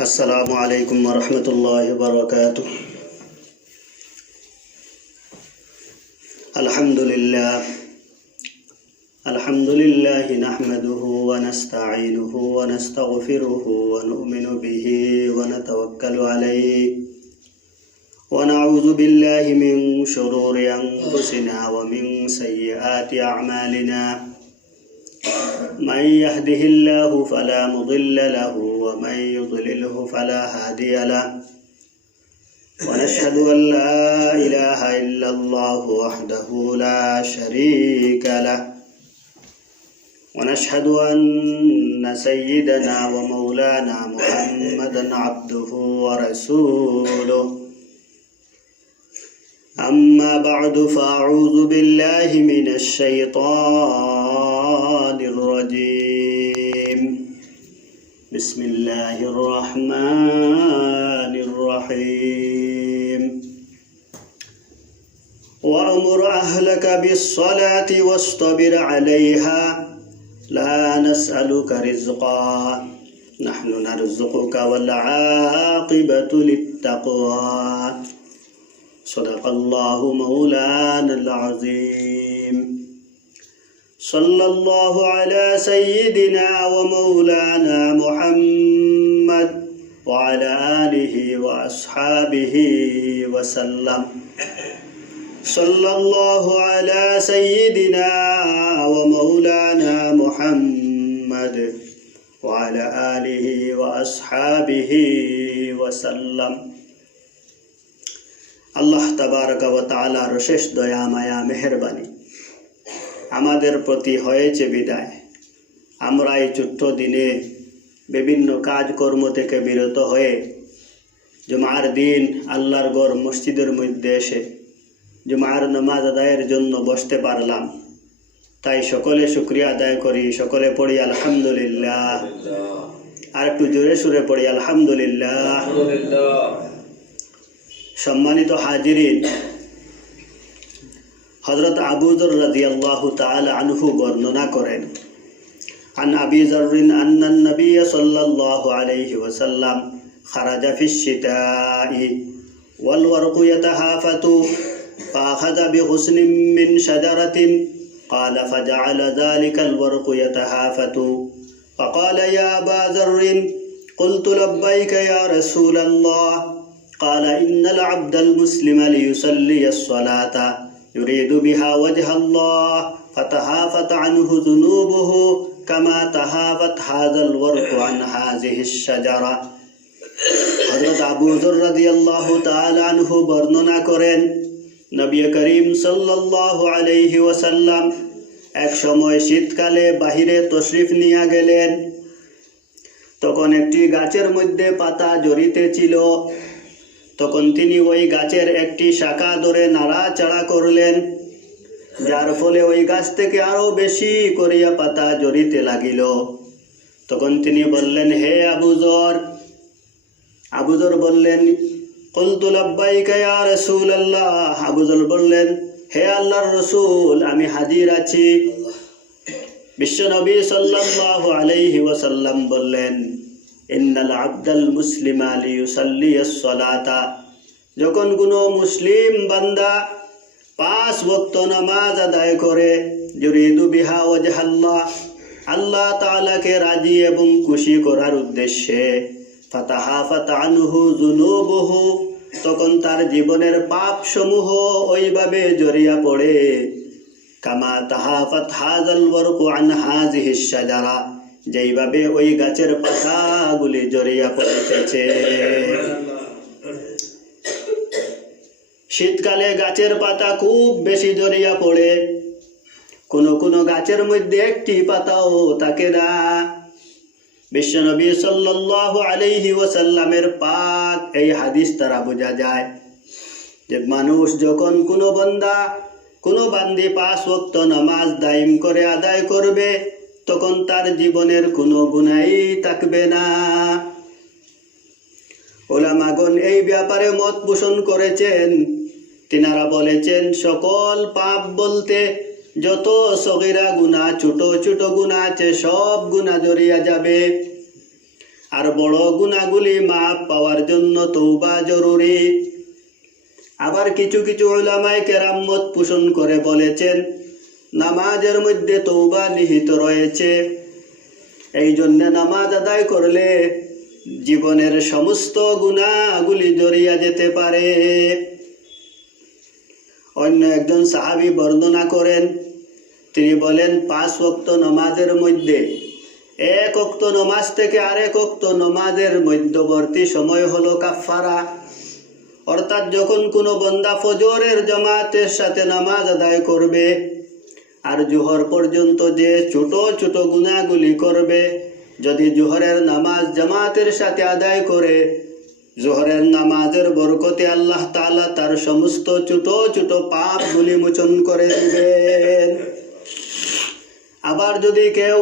আসসালামু আলাইকুম ওয়া রাহমাতুল্লাহি ওয়া বারাকাতুহু। আলহামদুলিল্লাহি নাহমাদুহু ওয়া নাস্তাঈনুহু ওয়া নাস্তাগফিরুহু ওয়া নু'মিনু বিহি ওয়া নাতাওয়াক্কালু আলাইহি ওয়া নাউযু বিল্লাহি মিন শুরুরি আনফুসিনা ওয়া মিন সাইয়্যাতি আ'মালিনা। من يهده الله فلا مضل له ومن يضلله فلا هادي له ونشهد أن لا إله إلا الله وحده لا شريك له ونشهد أن سيدنا ومولانا محمدا عبده ورسوله. أما بعد فأعوذ بالله من الشيطان الرجيم. بسم الله الرحمن الرحيم. وأمر أهلك بالصلاة واصطبر عليها لا نسألك رزقا نحن نرزقك والعاقبة للتقوى. صدق الله مولانا العظيم. صلى الله على سيدنا ومولانا محمد وعلى آله وأصحابه وسلم. صلى الله على سيدنا ومولانا محمد وعلى آله وأصحابه وسلم. আল্লাহ তাবারক ওয়া তাআলার শেষ দয়া মায়া মেহেরবানি আমাদের প্রতি হয়েছে বিদায়। আমরা এই ছোট্ট দিনে বিভিন্ন কাজকর্ম থেকে বিরত হয়ে জুমার দিন আল্লাহর ঘর মসজিদের মধ্যে এসে জুমার নামাজ আদায়ের জন্য বসতে পারলাম, তাই সকলে শুকরিয়া আদায় করি। সকলে পড়ি আলহামদুলিল্লাহ। আর একটু জোরে সুরে পড়ি আলহামদুলিল্লাহ। সম্মানিত হাজিরিন, হযরত আবু যর রাদিয়াল্লাহু তাআলা আনহু বর্ণনা করেন, আন আবি যররিন আন্নান নবী সাল্লাল্লাহু আলাইহি ওয়াসাল্লাম খারাজা ফিশ শিতাই ওয়াল ওয়ারকু ইয়াতাহাফাতু ফাআখাযা বিহুসনিম মিন শাজারাতিন ক্বালা ফাজাআলা যালিকাল ওয়ারকু ইয়াতাহাফাতু ফাকালা ইয়া আবা যররিন কুলতু লাব্বাইকা ইয়া রাসূলাল্লাহ قال إن العبد المسلم ليصلي الصلاة يريد بها وجه الله فتهافت عنه ذنوبه كما تهافت هذا الورق عن هذه الشجرة. হযরত আবু যর রাদিয়াল্লাহু তাআলা আনহু বর্ণনা করেন, নবী করিম সাল্লাল্লাহু আলাইহি ওয়াসাল্লাম এক সময় শীতকালে বাহিরে তশরিফ নিয়ে গেলেন। তখন একটি গাছের মধ্যে পাতা জড়িতেছিল। তখন তিনি ওই গাছের একটি শাখা ধরে নাড়াচাড়া করলেন, যার ফলে ওই গাছ থেকে আরো বেশি করিয়া পাতা জড়িতে লাগিল। তখন তিনি বললেন, হে আবু যর। আবু যর বললেন, কুলতু লাব্বাইকা ইয়া রাসূলুল্লাহ। আবু যর বললেন, হে আল্লাহর রাসূল, আমি হাজির আছি। বিশ্বনবী সাল্লাল্লাহু আলাইহি ওয়াসাল্লাম বললেন, ইন্নাল আবদাল মুসলিমা লিয়ুসাল্লিয়াস সালাতা, যখন কোনো মুসলিম বান্দা 5 ওয়াক্ত নামাজ আদায় করে, ইউরিদু বিহা ওয়াজহাল্লাহ, আল্লাহ তাআলাকে রাজি এবং খুশি করার উদ্দেশ্যে, ফাতাহাফাত আনহু যুনুবুহু, তখন তার জীবনের পাপ সমূহ ওইভাবে জড়িয়ে পড়ে, কামা তাহাফাত হাযাল ওয়ারকু আন হাযিহিশ শাজারা, যেইভাবে ওই গাছের পাতাগুলি জড়িয়া পড়িতেছে। শীতকালে গাছের পাতা খুব বেশি জড়িয়া পড়ে, কোনো কোনো গাছের মধ্যে একটি পাতাও থাকে না। বিশ্বনবী সাল্লাল্লাহু আলাইহি ওয়াসাল্লামের পাক এই হাদিস দ্বারা বোঝা যায় যে মানুষ যখন কোনো বান্দা কোনো বান্দি 5 ওয়াক্ত নামাজ দায়ম করে আদায় করবে, তখন তার জীবনের কোনো গুনাহই থাকবে না। উলামাগণ এই ব্যাপারে মত পোষণ করেছেন। তিনারা বলেছেন, সকল পাপ বলতে যত সগীরা গুনাহ, ছোট ছোট গুনাহ আছে, সব গুনাহ জড়িয়ে যাবে। আর বড় গুনাহগুলি মাফ পাওয়ার জন্য তওবা জরুরি। আবার কিছু কিছু উলামায়ে কেরাম মত পোষণ করে বলেছেন নামাজের মধ্যে তওবা নিহিত রয়েছে, এই জন্য নামাজ আদায় করলে জীবনের সমস্ত গুনাহগুলি জড়িয়ে যেতে পারে। অন্য একজন সাহাবী বর্ণনা করেন, তিনি বলেন 5 ওয়াক্ত নামাজের মধ্যে এক ওয়াক্ত নামাজ থেকে আরেক ওয়াক্ত নামাজের মধ্যবর্তী সময় হলো কাফারা। অর্থাৎ যখন কোনো বান্দা ফজরের জামাতের সাথে নামাজ আদায় করবে আর জোহর পর্যন্ত যে ছোট ছোট গুনাহগুলি করবে, যদি জোহরের নামাজ জামাতের সাথে আদায় করে জোহরের নামাজের বরকতে আল্লাহ তাআলা তার সমস্ত ছোট ছোট পাপগুলি মোচন করে দিবেন। আবার যদি কেউ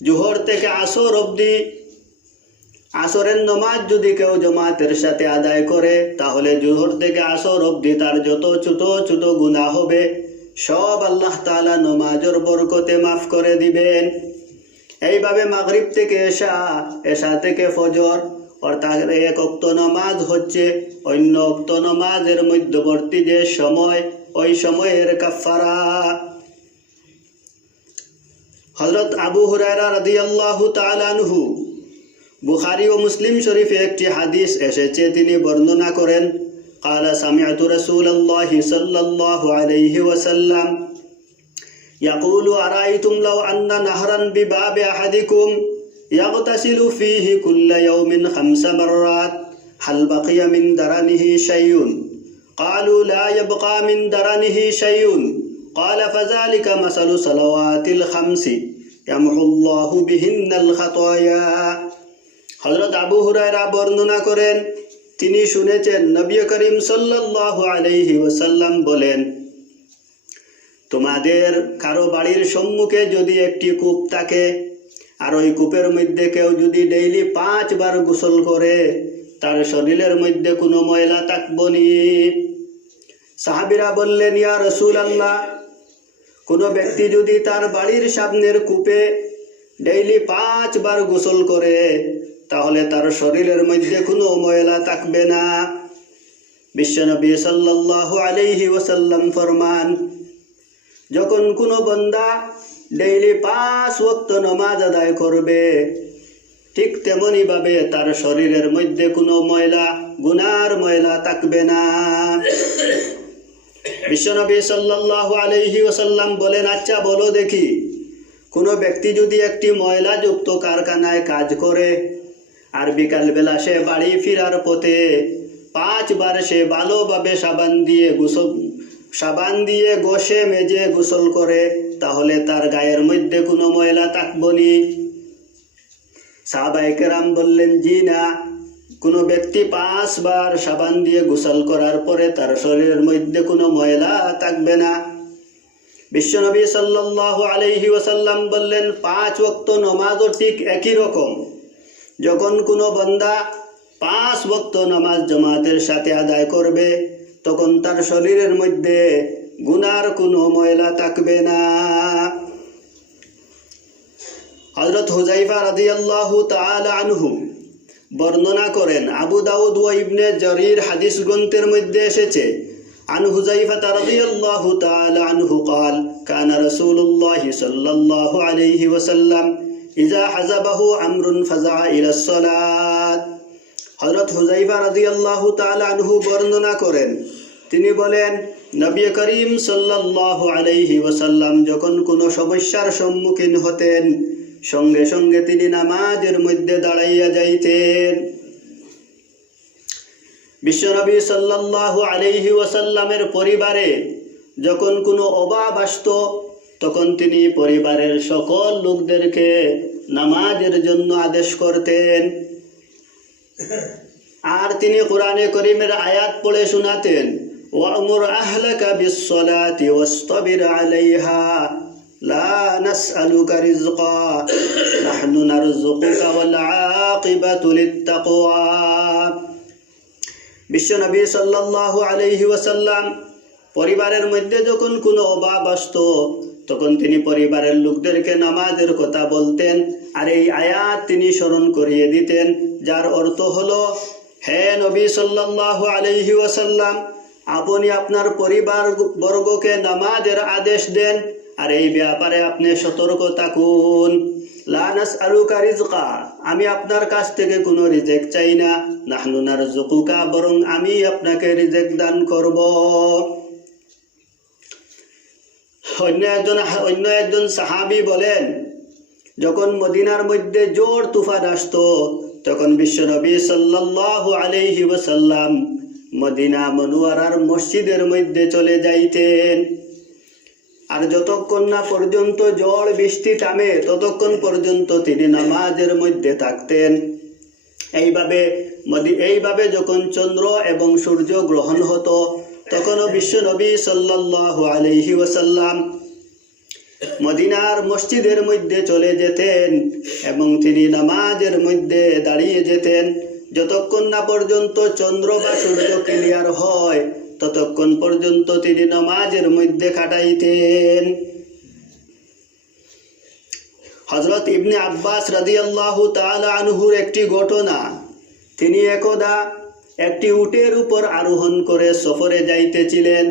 জোহর থেকে আসর অবধি আসরের নামাজ যদি কেউ জামাতের সাথে আদায় করে, তাহলে জোহর থেকে আসর অবধি তার যত ছোট ছোট গুনাহ হবে সব আল্লাহ তাআলা নামাজের বরকতে মাফ করে দিবেন। এইভাবে মাগরিব থেকে এশা, এশা থেকে ফজর, অর্থাৎ এক ওয়াক্ত নামাজ হচ্ছে অন্য ওয়াক্ত নামাজের মধ্যবর্তী যে সময়, ওই সময়ের কাফারা। হযরত আবু হুরায়রা রাদিয়াল্লাহু তাআলা আনহু, বুখারী ও মুসলিম শরীফে একটি হাদিস এসেছে, তিনি বর্ণনা করেন قال سمعت رسول الله صلى الله عليه وسلم يقول أرأيتم لو أن نهرا بباب أحدكم يغتسل فيه كل يوم 5 مرات هل بقي من درنه شيء؟ قالوا لا يبقى من درنه شيء قال فذلك مثل صلوات الخمس يمحو الله بهن الخطايا। হযরত আবু হুরায়রা বর্ণনা করেন, তিনি শুনেছেন নবী করিম সাল্লাল্লাহু আলাইহি ওয়াসাল্লাম বলেন, তোমাদের কারো বাড়ির সম্মুখে যদি একটি কূপ থাকে আর ওই কূপের মধ্যে কেউ যদি ডেইলি 5 বার গোসল করে, তার শরীরের মধ্যে কোনো ময়লা থাকবনি। সাহাবীরা বললেন, ইয়া রাসূলুল্লাহ, কোনো ব্যক্তি যদি তার বাড়ির সামনের কূপে ডেইলি 5 বার গোসল করে, তাহলে তার শরীরের মধ্যে কোনো ময়লা থাকবে না। বিশ্বনবী সাল্লাল্লাহু আলাইহি ওয়াসাল্লাম ফরমান, যখন কোনো বান্দা ডেইলি 5 ওয়াক্ত নামাজ আদায় করবে, ঠিক তেমনি ভাবে তার শরীরের মধ্যে কোনো ময়লা, গুনার ময়লা থাকবে না। বিশ্বনবী সাল্লাল্লাহু আলাইহি ওয়াসাল্লাম বলেন, আচ্ছা বলো দেখি, কোনো ব্যক্তি যদি একটি ময়লাযুক্ত কারখানায় কাজ করে আর বিকালবেলা সে বাড়ি ফেরার পথে 5 বার সে ভালোভাবে সাবান দিয়ে ঘষে মেজে গোসল করে, তাহলে তার গায়ের মধ্যে কোনো ময়লা থাকবনি? সাহাবায়ে কেরাম বললেন, জি না, কোনো ব্যক্তি 5 বার সাবান দিয়ে গোসল করার পরে তার শরীরের মধ্যে কোনো ময়লা থাকবে না। বিশ্বনবী সাল্লাল্লাহু আলাইহি ওয়াসাল্লাম বললেন, 5 ওয়াক্ত নামাজও ঠিক একই রকম। যখন কোনো বান্দা 5 ওয়াক্ত নামাজ জামাতের সাথে আদায় করবে, তখন তার শরীরের মধ্যে গুনার কোনো ময়লা থাকবে না। হযরত হুযায়ফা রাদিয়াল্লাহু তাআলা আনহু বর্ণনা করেন, আবু দাউদ ও ইবনে জারীর হাদিস গ্রন্থের মধ্যে এসেছে, عن حذيفة رضي الله تعالى عنه قال كان رسول الله صلى الله عليه وسلم إذا حزبه أمر فزع إلى الصلاة। হযরত হুযায়ফা রাদিয়াল্লাহু তাআলা আনহু বর্ণনা করেন, তিনি বলেন, নবী করিম সাল্লাল্লাহু আলাইহি ওয়াসাল্লাম যখন কোনো সমস্যার সম্মুখীন হতেন, সঙ্গে সঙ্গে তিনি নামাজের মধ্যে দাঁড়াইয়া যাইতেন। বিশ্বনবী সাল্লাল্লাহু আলাইহি ওয়াসাল্লামের পরিবারে যখন কোনো অভাব আসতো, তখন তিনি পরিবারের সকল লোকদেরকে নামাজের জন্য আদেশ করতেন। আর তিনি কোরআনে করিমের আয়াত পড়ে শোনাতেন, ওয়া'মুর আহলাকা বিস-সালাতি ওয়াসতাবির আলাইহা লা নাসআলুকা রিজকা নাহনু নারযুকুকা ওয়াল আকিবাতু লিত-তাকওয়া। বিশ্বনবী সাল্লাল্লাহু আলাইহি ওয়াসাল্লাম পরিবারের মধ্যে যখন কোনো অভাব আসতো, তখন তিনি পরিবারের লোকদেরকে নামাজের কথা বলতেন আর এই আয়াত তিনি স্মরণ করিয়ে দিতেন, যার অর্থ হলো, হে নবী সাল্লাল্লাহু আলাইহি ওয়াসাল্লাম, আপনি আপনার পরিবার বর্গকে নামাজের আদেশ দেন আর এই ব্যাপারে আপনি সতর্ক থাকুন। লা নাসআলুকা রিজকা, আমি আপনার কাছ থেকে কোনো রিজেক চাই না, নাহনু নারযুকুকা, বরং আমি আপনাকে রিজেক দান করব। অন্য একজন সাহাবী বলেন, যখন মদিনার মধ্যে জোর তুফান আসতো তখন বিশ্বনবী সাল্লাল্লাহু আলাইহি ওয়াসাল্লাম মদিনা মনোয়ারার মসজিদের মধ্যে চলে যাইতেন আর যতক্ষণ না পর্যন্ত ঝড় বৃষ্টি থামে ততক্ষণ পর্যন্ত তিনি নামাজের মধ্যে থাকতেন। এইভাবে যখন চন্দ্র এবং সূর্য গ্রহণ হতো তখনও বিশ্বনবী সাল্লাল্লাহু আলাইহি ওয়াসাল্লাম মদিনার মসজিদের মধ্যে চলে যেতেন এবং তিনি নামাজের মধ্যে দাঁড়িয়ে যেতেন। যতক্ষণ না পর্যন্ত চন্দ্র বা সূর্য ক্লিয়ার হয় ততক্ষণ পর্যন্ত তিনি নামাজের মধ্যে কাটাইতেন। হযরত ইবনে আব্বাস রাদিয়াল্লাহু তাআলা আনহুর একটি ঘটনা, তিনি একদা একটি উটের উপর আরোহণ করে সফরে যাইতেছিলেন।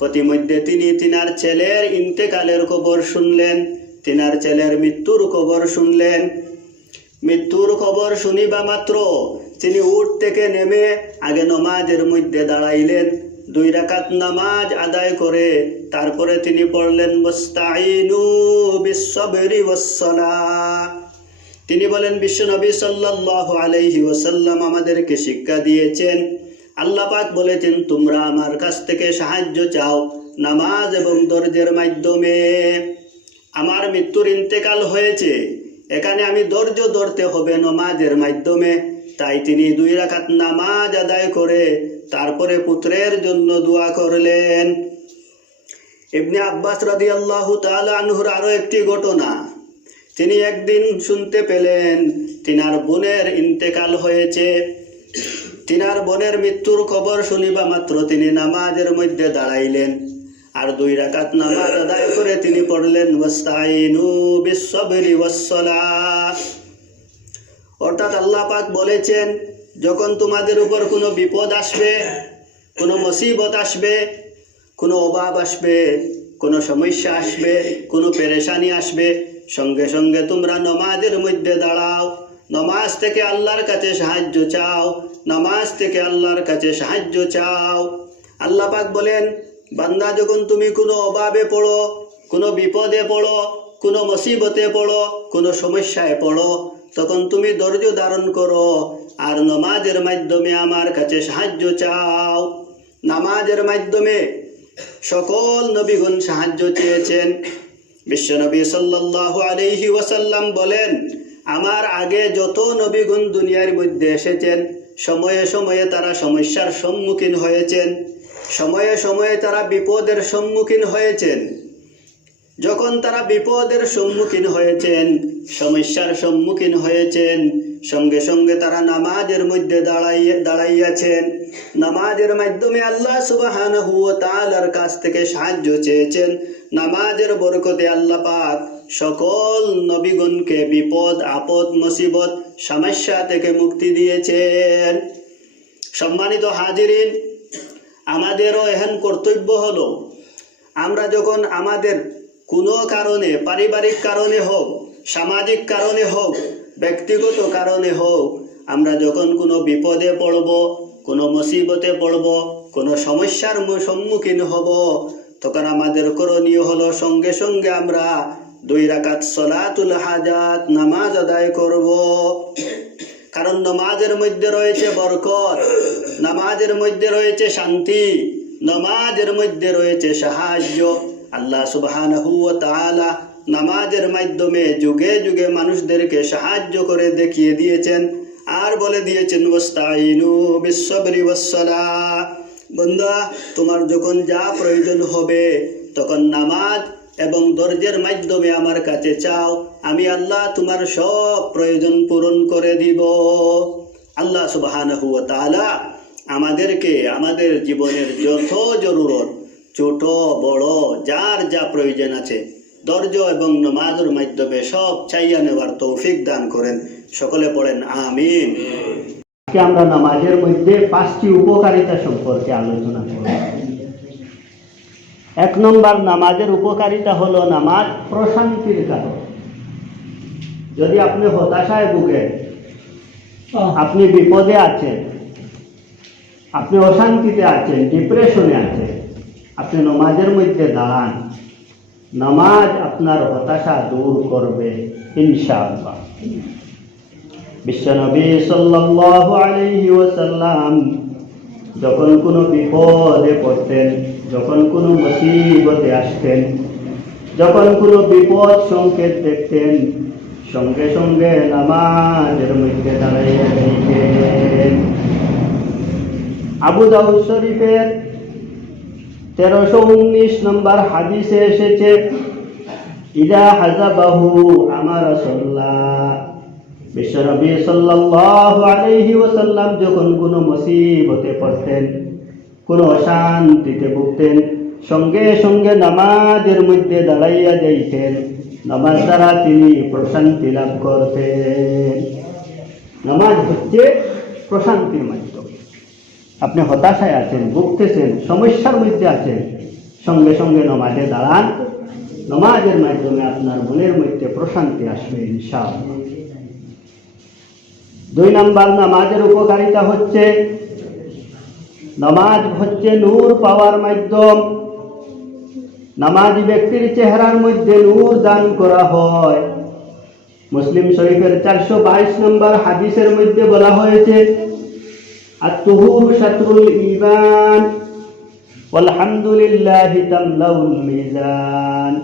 প্রতিমধ্যে তিনি তিনার ছেলের ইন্তেকালের খবর শুনলেন, তিনার ছেলের মৃত্যুর খবর শুনলেন। মৃত্যুর খবর শুনিবা মাত্র তিনি উট থেকে নেমে আগে নামাজের মধ্যে দাঁড়াইলেন। 2 রাকাত নামাজ আদায় করে তারপরে তিনি পড়লেন মুস্তাঈনু বিস-সাবরি ওয়াস-সালাহ। তিনি বলেন, বিশ্বনবী সাল্লাল্লাহু আলাইহি ওয়াসাল্লাম আমাদেরকে শিক্ষা দিয়েছেন, আল্লাহ পাক বলেছেন, তোমরা আমার কাছ থেকে সাহায্য চাও নামাজ এবং ধৈর্যের মাধ্যমে। আমার মৃত্যুর ইন্তেকাল হয়েছে, এখানে আমি ধৈর্য ধরতে হবে নামাজের মাধ্যমে। তাই তিনি 2 রাকাত নামাজ আদায় করে তারপরে পুত্রের জন্য দোয়া করলেন। ইবনে আব্বাস রাদিয়াল্লাহু তাআলা আনহুর আরো একটি ঘটনা, তিনি একদিন শুনতে পেলেন তিনার বোনের ইন্তেকাল হয়েছে। তিনার বোনের মৃত্যুর খবর শুনিবা মাত্র তিনি নামাজের মধ্যে দাঁড়াইলেন আর 2 রাকাত নামাজ আদায় করে তিনি পড়লেন ওয়াস্তাঈনু বিস-সাবরি ওয়াস-সালাহ। অর্থাৎ আল্লাহ পাক বলেছেন, যখন তোমাদের উপর কোনো বিপদ আসবে, কোনো মুসিবত আসবে, কোনো অভাব আসবে, কোনো সমস্যা আসবে, কোনো পেরেশানি আসবে, সঙ্গে সঙ্গে তোমরা নামাজের মধ্যে দাঁড়াও, নামাজ থেকে আল্লাহর কাছে সাহায্য চাও, নামাজ থেকে আল্লাহর কাছে সাহায্য চাও। আল্লাহ পাক বলেন, বান্দা যখন তুমি কোনো অভাবে পড়ো, কোনো বিপদে পড়ো, কোনো মুসিবতে পড়ো, কোনো সমস্যায় পড়ো, তখন তুমি ধৈর্য ধারণ করো আর নামাজের মাধ্যমে আমার কাছে সাহায্য চাও। নামাজের মাধ্যমে সকল নবীগণ সাহায্য চেয়েছেন। বিশ্বনবী সাল্লাল্লাহু আলাইহি ওয়াসাল্লাম বলেন, আমার আগে যত নবীগণ দুনিয়ার মধ্যে এসেছেন সময়ে সময়ে তারা সমস্যার সম্মুখীন হয়েছেন, সময়ে সময়ে তারা বিপদের সম্মুখীন হয়েছেন। যখন তারা বিপদের সম্মুখীন হয়েছেন, সমস্যার সম্মুখীন হয়েছেন, সঙ্গে সঙ্গে তারা নামাজের মধ্যে দাঁড়াইয়াছেন। নামাজের মাধ্যমে আল্লাহ সুবহানাহু ওয়া তাআলার কাছ থেকে সাহায্য চেয়েছেন। নামাজের বরকতে আল্লাহ পাক সকল নবীগণকে বিপদ আপদ মুসিবত সমস্যা থেকে মুক্তি দিয়েছেন। সম্মানিত হাজিরিন, আমাদেরও এখন কর্তব্য হলো, আমরা যখন আমাদের কোনো কারণে, পারিবারিক কারণে হোক, সামাজিক কারণে হোক, ব্যক্তিগত কারণে হোক, আমরা যখন কোনো বিপদে পড়ব, কোনো মুসিবতে পড়ব, কোনো সমস্যার সম্মুখীন হব, তখন আমাদের করণীয় হলো সঙ্গে সঙ্গে আমরা 2 রাকাত সলাতুল হাজাত নামাজ আদায় করব। কারণ নামাজের মধ্যে রয়েছে বরকত, নামাজের মধ্যে রয়েছে শান্তি, নামাজের মধ্যে রয়েছে সাহায্য। আল্লাহ সুবহানাহু ওয়া তাআলা নামাজের মাধ্যমে যুগে যুগে মানুষদেরকে সাহায্য করে দেখিয়ে দিয়েছেন আর বলে দিয়েছেন ওয়াস্তাঈনু বিস-সাবরি ওয়াস-সালাহ। বান্দা, তোমার যখন যা প্রয়োজন হবে তখন নামাজ এবং ধৈর্যের মাধ্যমে আমার কাছে চাও, আমি আল্লাহ তোমার সব প্রয়োজন পূরণ করে দিব। আল্লাহ সুবহানাহু ওয়া তাআলা আমাদেরকে আমাদের জীবনের যত জরুরত, ছোট বড় যার যা প্রয়োজন আছে, ধৈর্য এবং নামাজের মাধ্যমে সব চাইয়া নেওয়ার তৌফিক দান করেন। সকলে পড়েন আমিন। আজকে আমরা নামাজের মধ্যে 5টি উপকারিতা সম্পর্কে আলোচনা করব। 1 নম্বর নামাজের উপকারিতা হলো নামাজ প্রশান্তির কারণ। যদি আপনি হতাশায় ভুগেন, আপনি বিপদে আছেন, আপনি অশান্তিতে আছেন, ডিপ্রেশনে আছেন, আপনি নামাজের মধ্যে দাঁড়ান, নামাজ আপনার হতাশা দূর করবে ইনশাআল্লাহ। বিশ্বনবী সাল্লাল্লাহু আলাইহি ওয়াসাল্লাম যখন কোনো বিপদে পড়তেন, যখন কোনো মুসিবতে আসতেন, যখন কোনো বিপদ সংকেত দেখতেন, সঙ্গে সঙ্গে নামাজের মধ্যে দাঁড়াইয়া যাইতেন। আবু দাউদ শরীফের 1319 নম্বর হাদিসে এসেছে, ইদা হাযাবাহু আমারা সাল্লাহ। বিশ্বনবী সাল্লাল্লাহু আলাইহি ওয়াসাল্লাম যখন কোনো মুসিবতে পড়তেন, কোনো অশান্তিতে ভুগতেন, সঙ্গে সঙ্গে নামাজের মধ্যে দাঁড়াইয়া যাইতেন। নামাজ দ্বারা তিনি প্রশান্তি লাভ করতেন। নামাজ হচ্ছে প্রশান্তির মাধ্যম। আপনি হতাশায় আছেন, ভুগতেছেন, সমস্যার মধ্যে আছেন, সঙ্গে সঙ্গে নামাজে দাঁড়ান, নামাজের মাধ্যমে আপনার মনের মধ্যে প্রশান্তি আসবে ইনশাআল্লাহ। 2 নম্বর নামাজের উপকারিতা হচ্ছে, নামাজ হচ্ছে নূর পাওয়ার মাধ্যম। নামাজি ব্যক্তির চেহারার মধ্যে নূর দান করা হয়। মুসলিম শরীফের 422 নম্বর হাদিসের মধ্যে বলা হয়েছে, আত-তুহুরু শাতরুল ঈমান ওয়াল হামদুলিল্লাহি তামলাউল মিজান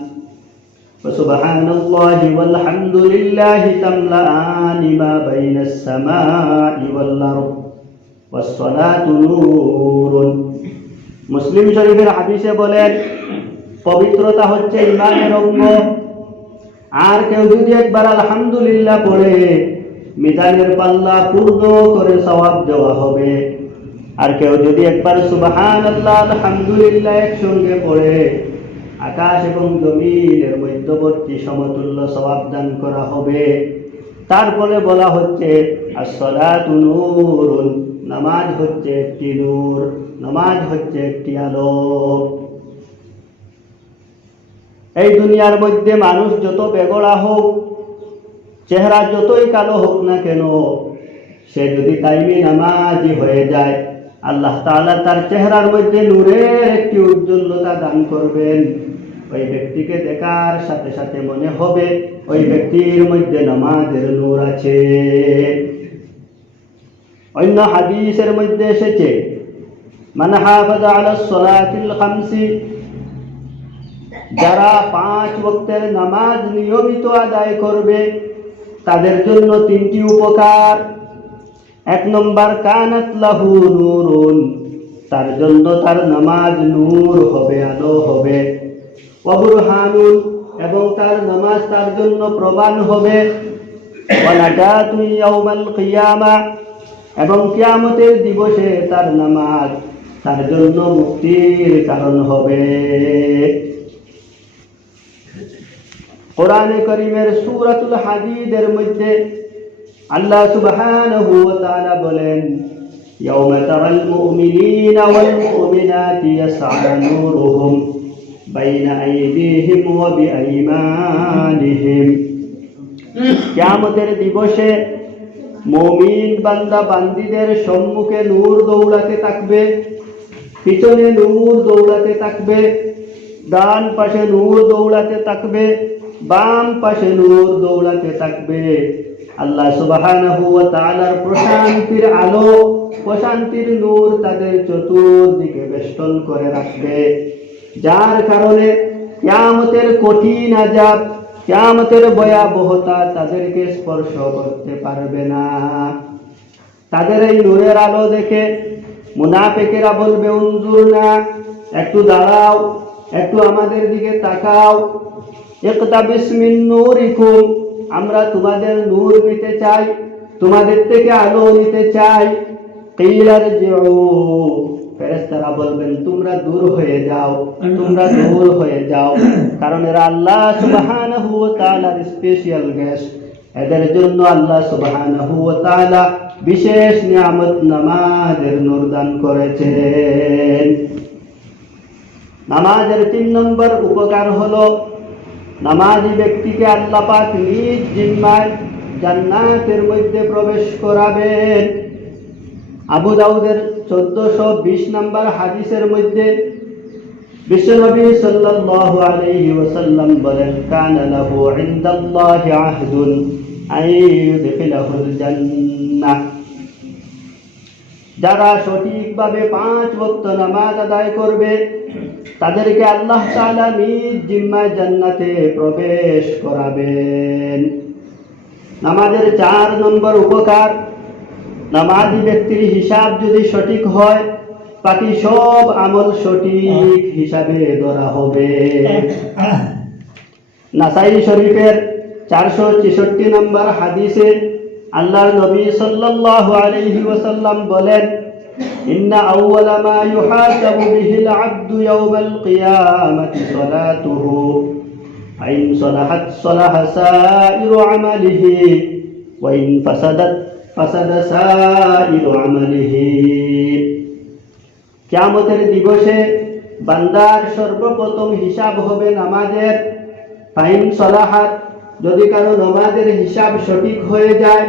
ওয়া সুবহানাল্লাহি ওয়াল হামদুলিল্লাহি তামলাআনি মা বাইনাস সামাই ওয়াল আরদ ওয়াস সালাতু নূরুন। মুসলিম শরীফের হাদিসে বলেন, পবিত্রতা হচ্ছে ঈমানের অঙ্গ। আর কেউ যদি একবার আলহামদুলিল্লাহ পড়ে, মিজানের পাল্লা পূর্ণ করে সওয়াব দেওয়া হবে। আর কেউ যদি একবার সুবহানাল্লাহ আলহামদুলিল্লাহ একসঙ্গে পড়ে, আকাশ এবং জমিনের মধ্যবর্তী সমতুল্য সওয়াব দান করা হবে। তারপরে বলা হচ্ছে, as-salatu নূরুন, নামাজ হচ্ছে একটি নূর, নামাজ হচ্ছে একটি আলো। এই দুনিয়ার মধ্যে মানুষ যত বেগড়া হোক, চেহারা যতই কালো হোক না কেন, সে যদি তাইমি নামাজি হয়ে যায়, আল্লাহ তাআলা তার চেহারার মধ্যে নূরের একটি উজ্জ্বলতা দান করবেন। ওই ব্যক্তিকে দেখার সাথে সাথে মনে হবে ওই ব্যক্তির মধ্যে নামাজের নূর আছে। অন্য হাদিসের মধ্যে এসেছে, মান হাফাযা আলাস সালাতিল খামসি, যারা 5 ওয়াক্তের নামাজ নিয়মিত আদায় করবে, তাদের জন্য 3টি উপকার। 1 নম্বর, কানাত লাহু নূরুন, তার জন্য তার নামাজ নূর হবে, আলো হবে। ওয়া বুরহানুন, এবং তার নামাজ তার জন্য প্রমাণ হবে। ওয়া নাজাতু ইয়াউমাল কিয়ামা, এবং কিয়ামতের দিবসে তার নামাজ তার জন্য মুক্তির কারণ হবে। কোরআনে কারীমের সূরাতুল হাদীদের মধ্যে আল্লাহ সুবহানাহু ওয়া তাআলা বলেন, ইয়াউমা তারাল মুমিনিনা ওয়াল মুমিনাতি ইয়াসআ নূরুহুম বাইনা আইদিহিম ওয়া বিআইমানিহিম। কিয়ামতের দিবসে মুমিন বান্দা বান্দীদের সম্মুখে নূর দৌড়াতে থাকবে, পিছনে নূর দৌড়াতে থাকবে, ডান পাশে নূর দৌড়াতে থাকবে, বাম পাশে নূর দৌড়াতে থাকবে। আল্লাহ সুবহানাহু ওয়া তাআলার প্রশান্তির আলো, প্রশান্তির নূর তাদের চতুর্দিকে বেষ্টন করে রাখবে, যার কারণে কিয়ামতের কঠিন আযাব, কিয়ামতের ভয়াবহতা তাদেরকে স্পর্শ করতে পারবে না। তাদের এই নূরের আলো দেখে মুনাফিকেরা বলবে, উনজুরনা, একটু দাঁড়াও, একটু আমাদের দিকে তাকাও। ইকতাবিস মিন নূরিকুম, আমরা তোমাদের নূর নিতে চাই, তোমাদের থেকে আলো নিতে চাই। কিলা রজিউ ফেরেশতারা বলবেন তোমরা দূর হয়ে যাও, তোমরা দূর হয়ে যাও, কারণ এরা আল্লাহ সুবহানাহু ওয়া তাআলার স্পেশাল গেস্ট। এদের জন্য আল্লাহ সুবহানাহু ওয়া তাআলা বিশেষ নিয়ামত নামাজের নূর দান করেছেন। নামাজের 3 নম্বর উপকার হলো নামাজি ব্যক্তিকে আল্লাহ পাক নিজ জিম্মায় জান্নাতের মধ্যে প্রবেশ করাবেন। আবু দাউদের 1420 নম্বর হাদিসের মধ্যে বিশ্বনবী সাল্লাল্লাহু আলাইহি ওয়াসাল্লাম বলেন, কানা লাহু ইনদাল্লাহি আহদুন আইয়ুদখিলাহুল জান্নাহ। যারা সঠিকভাবে 5 ওয়াক্ত নামাজ আদায় করবে তাদেরকে আল্লাহ তাআলা নিজ জিম্মায় জান্নাতে প্রবেশ করাবেন। নামাজের 4 নম্বর উপকার, নামাজি ব্যক্তির হিসাব যদি সঠিক হয় বাকি সব আমল সঠিক হিসাবে ধরা হবে। নাসাই শরীফের 466 নম্বর হাদিসে আল্লাহর নবী সাল্লাল্লাহু আলাইহি ওয়াসাল্লাম বলেন, ইন্না আউওয়ালা মা ইউহাসাবু বিহিল আবদু ইয়াওমাল কিয়ামাতি সালাতুহু আইন সালাহাত সালাহা সাইরু আমালিহি ওয়া ইন ফাসাদাত ফাসাদা সাইরু আমালিহি। কিয়ামতের দিবসে বান্দার সর্বপ্রথম হিসাব হবে নামাজের। ফাইন সালাহাত, যদি কারো নামাজের হিসাব সঠিক হয়ে যায়,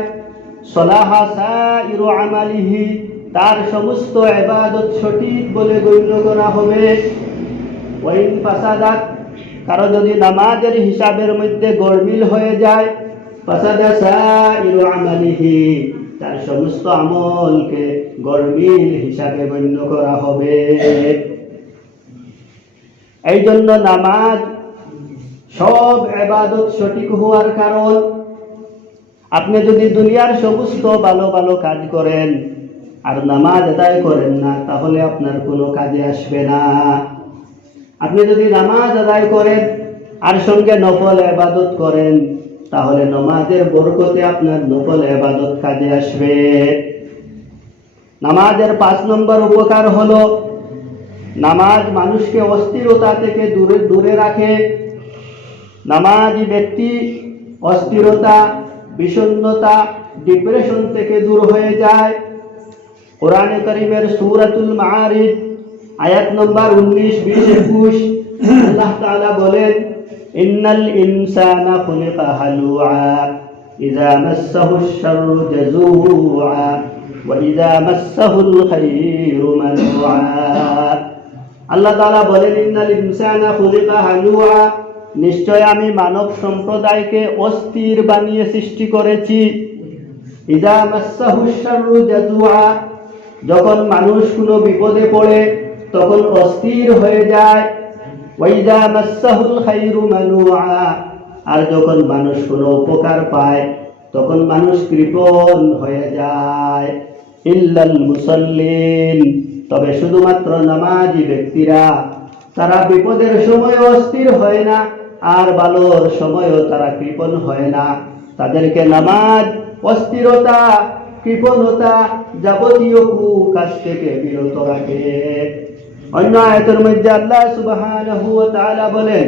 সালাহা সাইরু আমালিহি, তার সমস্ত ইবাদত সঠিক বলে গণ্য করা হবে। ওয়া ইন ফাসাদাত, কারো যদি নামাজের হিসাবের মধ্যে গড়মিল হয়ে যায়, ফাসাদা সাইরু আমালিহি, তার সমস্ত আমলকে গড়মিল হিসাবে গণ্য করা হবে। এই জন্য নামাজ সব ইবাদত সঠিক হওয়ার কারণ। আপনি যদি দুনিয়ার সমস্ত ভালো ভালো কাজ করেন আর নামাজ আদায় করেন না, তাহলে আপনার কোনো কাজে আসবে না। আপনি যদি নামাজ আদায় করেন আর সঙ্গে নফল ইবাদত করেন, তাহলে নামাজের বরকতে আপনার নফল ইবাদত কাজে আসবে। নামাজের 5 নম্বর উপকার হলো নামাজ মানুষকে অস্থিরতা থেকে দূরে রাখে। নামাজি ব্যক্তি অস্থিরতা, বিষণ্ণতা, ডিপ্রেশন থেকে দূর হয়ে যায়। কোরআনে কারীমের সূরাতুল মাআরিজ আয়াত নম্বর 19, 20, 21 আল্লাহ তাআলা বলেন, ইন্নাল ইনসানা খুলিকা হালুআ ইযা মাসসাহুশ শাররু জাযুআ ওয়া ইযা মাসসাহুল খায়রু মানুআ। আল্লাহ তাআলা বলেন, ইন্নাল ইনসানা খুলিকা হালুআ, নিশ্চয় আমি মানব সম্প্রদায়কে অস্থির বানিয়ে সৃষ্টি করেছি। ইযা মাসসাহুশ শাররু জাযুআ, যখন মানুষ কোনো বিপদে পড়ে তখন অস্থির হয়ে যায়। ওয়া ইযা মাসসাহুল খায়রু মানুআ, আর যখন মানুষ কোনো উপকার পায় তখন মানুষ কৃপণ হয়ে যায়। ইল্লাল মুসাল্লিন, তবে শুধুমাত্র নামাজি ব্যক্তিরা, তারা বিপদের সময় অস্থির হয় না আর ভালোর সময়ও তারা কৃপণ হয় না। তাদেরকে নামাজ অস্থিরতা, কৃপণতা, যাবতীয় কুকাজ থেকে বিরত রাখে। অন্য আয়াতের মধ্যে আল্লাহ সুবহানাহু ওয়া তাআলা বলেন,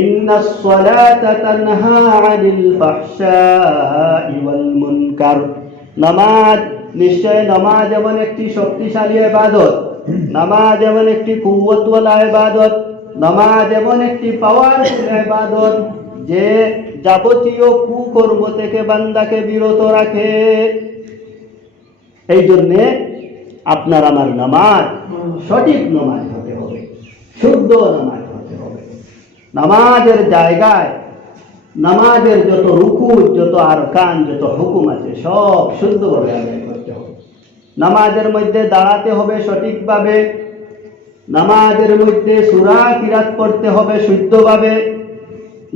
ইন্নাস সালাতা তানহা আনিল ফাহশাই ওয়াল মুনকার। নামাজ, নিশ্চয় নামাজ এমন একটি শক্তিশালী ইবাদত, নামাজ এমন একটি কুওয়াতওয়ালা ইবাদত, নামাজ এমন একটি পাওয়ারফুল ইবাদত যে যাবতীয় কুকর্ম থেকে বান্দাকে বিরত রাখে। এই জন্যে আপনার আমার নামাজ সঠিক নামাজ হতে হবে, শুদ্ধ নামাজ হতে হবে। নামাজের জায়গায় নামাজের যত রুকু, যত আরকান, যত হুকুম আছে সব শুদ্ধভাবে আদায় করতে হবে। নামাজের মধ্যে দাঁড়াতে হবে সঠিকভাবে, নামাজের মধ্যে সূরা কিরাত পড়তে হবে শুদ্ধভাবে,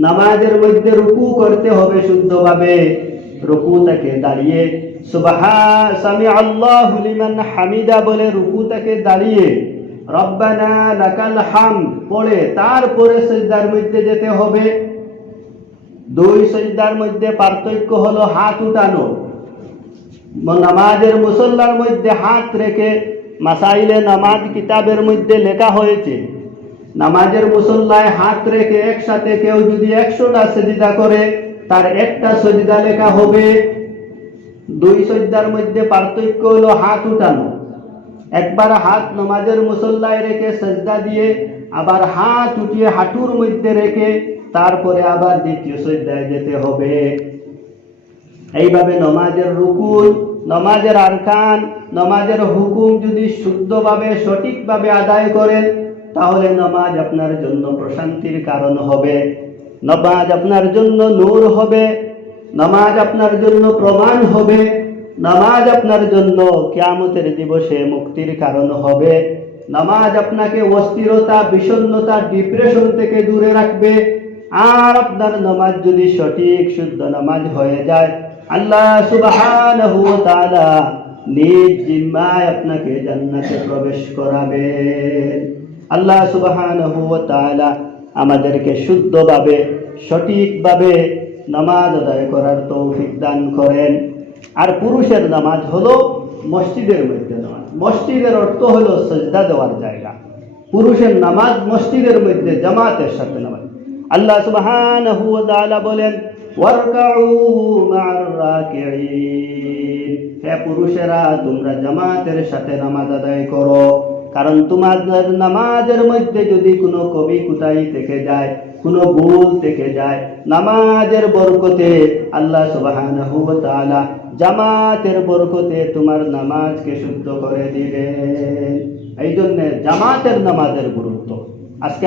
নামাজের মধ্যে রুকু করতে হবে শুদ্ধভাবে। রুকু থেকে দাঁড়িয়ে সুবহান সামিআল্লাহু লিমান হামিদা বলে রুকু থেকে দাঁড়িয়ে রব্বানা লাকাল হামদ পড়ে তারপরে সিজদার মধ্যে যেতে হবে। 2 সিজদার মধ্যে পার্থক্য হলো হাত উঠানো। নামাজের মুসল্লার মধ্যে হাত রেখে মাসাইলে নামাজ কিতাবের মধ্যে লেখা হয়েছে, নামাজের মুসল্লায় হাত রেখে একসাথে কেউ যদি 100টা সেজদা করে তার একটা সেজদা লেখা হবে। দুই সেজদার মধ্যে পার্থক্য হলো হাত উঠানো। একবার হাত নামাজের মুসল্লায় রেখে সেজদা দিয়ে আবার হাত উঠিয়ে হাঁটুর মধ্যে রেখে তারপরে আবার দ্বিতীয় সেজদায় যেতে হবে। এইভাবে নামাজের রুকুন, নামাজের আরকান, নামাজের হুকুম যদি শুদ্ধভাবে সঠিকভাবে আদায় করেন তাহলে নামাজ আপনার জন্য প্রশান্তির কারণ হবে, নামাজ আপনার জন্য নূর হবে, নামাজ আপনার জন্য প্রমাণ হবে, নামাজ আপনার জন্য কিয়ামতের দিবসে মুক্তির কারণ হবে। নামাজ আপনাকে অস্থিরতা, বিষণ্ণতা, ডিপ্রেশন থেকে দূরে রাখবে। আর আপনার নামাজ যদি সঠিক শুদ্ধ নামাজ হয়ে যায়, আল্লাহ সুবহানাহু ওয়া তাআলা নিজ জিম্মায় আপনাকে জান্নাতে প্রবেশ করাবেন। আল্লাহ সুবহানাহু ওয়া তাআলা আমাদেরকে শুদ্ধভাবে সঠিকভাবে নামাজ আদায় করার তৌফিক দান করেন। আর পুরুষের নামাজ হলো মসজিদের মধ্যে নামাজ। মসজিদের অর্থ হলো সিজদা দেওয়ার জায়গা। পুরুষের নামাজ মসজিদের মধ্যে জামাতের সাথে নামাজ। আল্লাহ সুবহানাহু ওয়া তাআলা বলেন, ওয়ারকাউ মা'আর রাকিঈন, হে পুরুষেরা তোমরা জামাতের সাথে নামাজ আদায় করো। কারণ তোমাদের নামাজের মধ্যে যদি কোনো কবি কুতাই থেকে যায়, কোনো ভুল থেকে যায়, নামাজের বরকতে আল্লাহ সুবহানাহু ওয়া তাআলা জামাতের বরকতে তোমার নামাজকে শুদ্ধ করে দিবেন। এই জন্য জামাতের নামাজের গুরুত্ব আজকে